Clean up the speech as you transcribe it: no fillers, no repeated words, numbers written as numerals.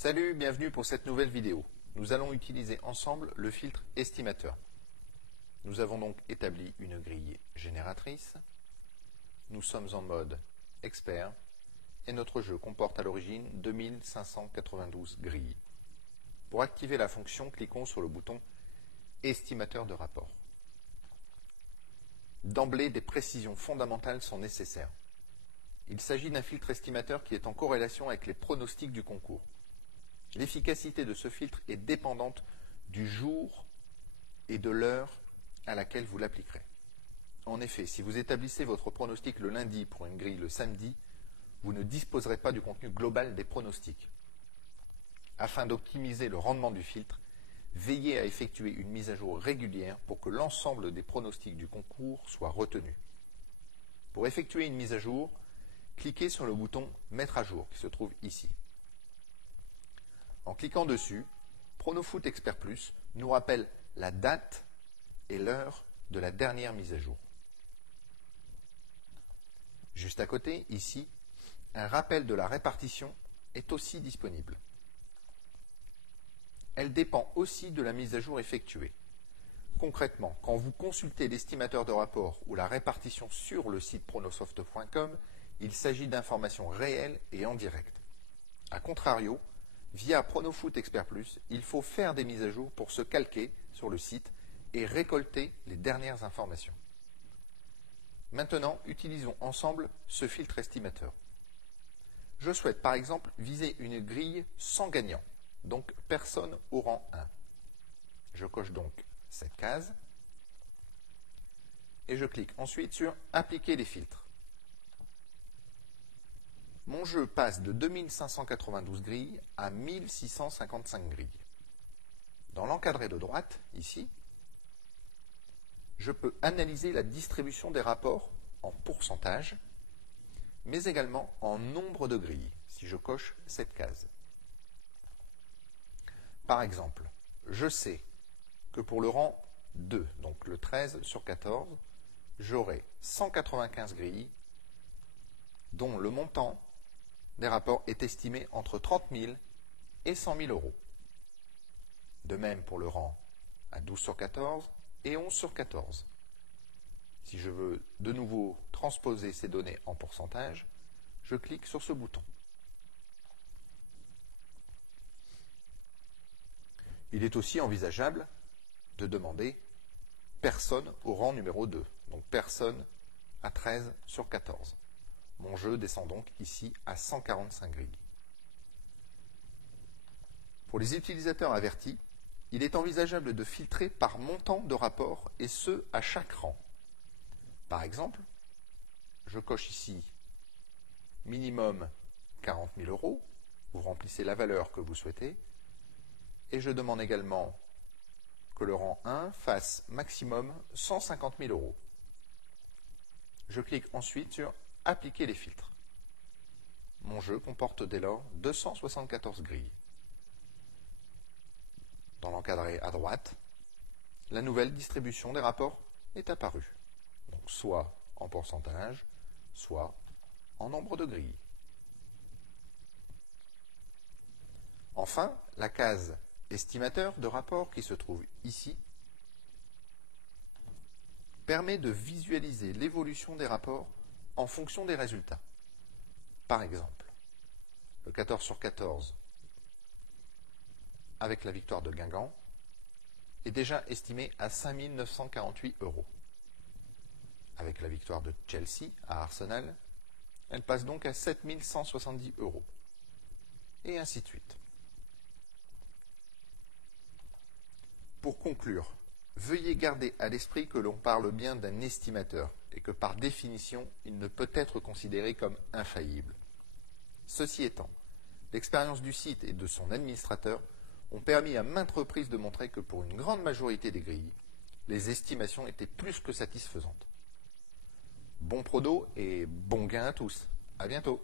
Salut, bienvenue pour cette nouvelle vidéo. Nous allons utiliser ensemble le filtre estimateur. Nous avons donc établi une grille génératrice. Nous sommes en mode expert et notre jeu comporte à l'origine 2592 grilles. Pour activer la fonction, cliquons sur le bouton estimateur de rapport. D'emblée, des précisions fondamentales sont nécessaires. Il s'agit d'un filtre estimateur qui est en corrélation avec les pronostics du concours. L'efficacité de ce filtre est dépendante du jour et de l'heure à laquelle vous l'appliquerez. En effet, si vous établissez votre pronostic le lundi pour une grille le samedi, vous ne disposerez pas du contenu global des pronostics. Afin d'optimiser le rendement du filtre, veillez à effectuer une mise à jour régulière pour que l'ensemble des pronostics du concours soit retenu. Pour effectuer une mise à jour, cliquez sur le bouton « Mettre à jour » qui se trouve ici. En cliquant dessus, Pronofoot Expert Plus nous rappelle la date et l'heure de la dernière mise à jour. Juste à côté, ici, un rappel de la répartition est aussi disponible. Elle dépend aussi de la mise à jour effectuée. Concrètement, quand vous consultez l'estimateur de rapport ou la répartition sur le site pronosoft.com, il s'agit d'informations réelles et en direct. A contrario, via Pronofoot Expert Plus, il faut faire des mises à jour pour se calquer sur le site et récolter les dernières informations. Maintenant, utilisons ensemble ce filtre estimateur. Je souhaite par exemple viser une grille sans gagnant, donc personne au rang 1. Je coche donc cette case et je clique ensuite sur « Appliquer les filtres ». Mon jeu passe de 2592 grilles à 1655 grilles. Dans l'encadré de droite, ici, je peux analyser la distribution des rapports en pourcentage, mais également en nombre de grilles, si je coche cette case. Par exemple, je sais que pour le rang 2, donc le 13 sur 14, j'aurai 195 grilles, dont le montant des rapports est estimé entre 30 000 et 100 000 euros. De même pour le rang à 12 sur 14 et 11 sur 14. Si je veux de nouveau transposer ces données en pourcentage, je clique sur ce bouton. Il est aussi envisageable de demander personne au rang numéro 2, donc personne à 13 sur 14. Mon jeu descend donc ici à 145 grilles. Pour les utilisateurs avertis, il est envisageable de filtrer par montant de rapport et ce à chaque rang. Par exemple, je coche ici minimum 40 000 euros, vous remplissez la valeur que vous souhaitez, et je demande également que le rang 1 fasse maximum 150 000 euros. Je clique ensuite sur Appliquer les filtres. Mon jeu comporte dès lors 274 grilles. Dans l'encadré à droite, la nouvelle distribution des rapports est apparue. Donc soit en pourcentage, soit en nombre de grilles. Enfin, la case estimateur de rapport qui se trouve ici permet de visualiser l'évolution des rapports en fonction des résultats. Par exemple, le 14 sur 14 avec la victoire de Guingamp est déjà estimé à 5 948 euros. Avec la victoire de Chelsea à Arsenal, elle passe donc à 7 170 euros. Et ainsi de suite. Pour conclure, veuillez garder à l'esprit que l'on parle bien d'un estimateur et que par définition, il ne peut être considéré comme infaillible. Ceci étant, l'expérience du site et de son administrateur ont permis à maintes reprises de montrer que pour une grande majorité des grilles, les estimations étaient plus que satisfaisantes. Bon prodo et bon gain à tous. À bientôt.